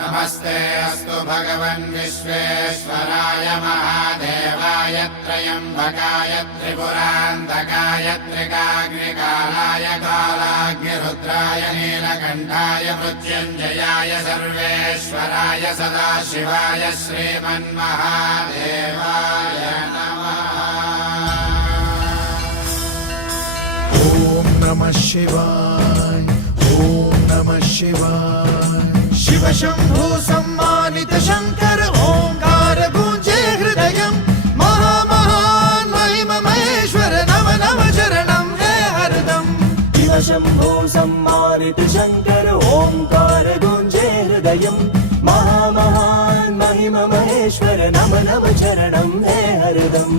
नमस्ते अस्तु भगवन् विश्वेश्वराय महादेवाय त्र्यम्बकाय त्रिपुरान्तकाय त्रिकाग्निकालाय कालाग्निरुद्राय नीलकण्ठाय मृत्युञ्जयाय सर्वेश्वराय सदाशिवाय श्रीमन्महादेवाय नमः। ॐ नमः शिवाय ॐ नमः शिवाय। शिव शंभु सम्मानित शंकर ओंकार गूंजे हृदयं महामहान महिम महेश्वर नम नम चरणं हे हरदम। शिव शंभु सम्मानित शंकर ओंकार गूंजे हृदयं महामहान महिम महेश्वर नम नम चरणं हे हरदम।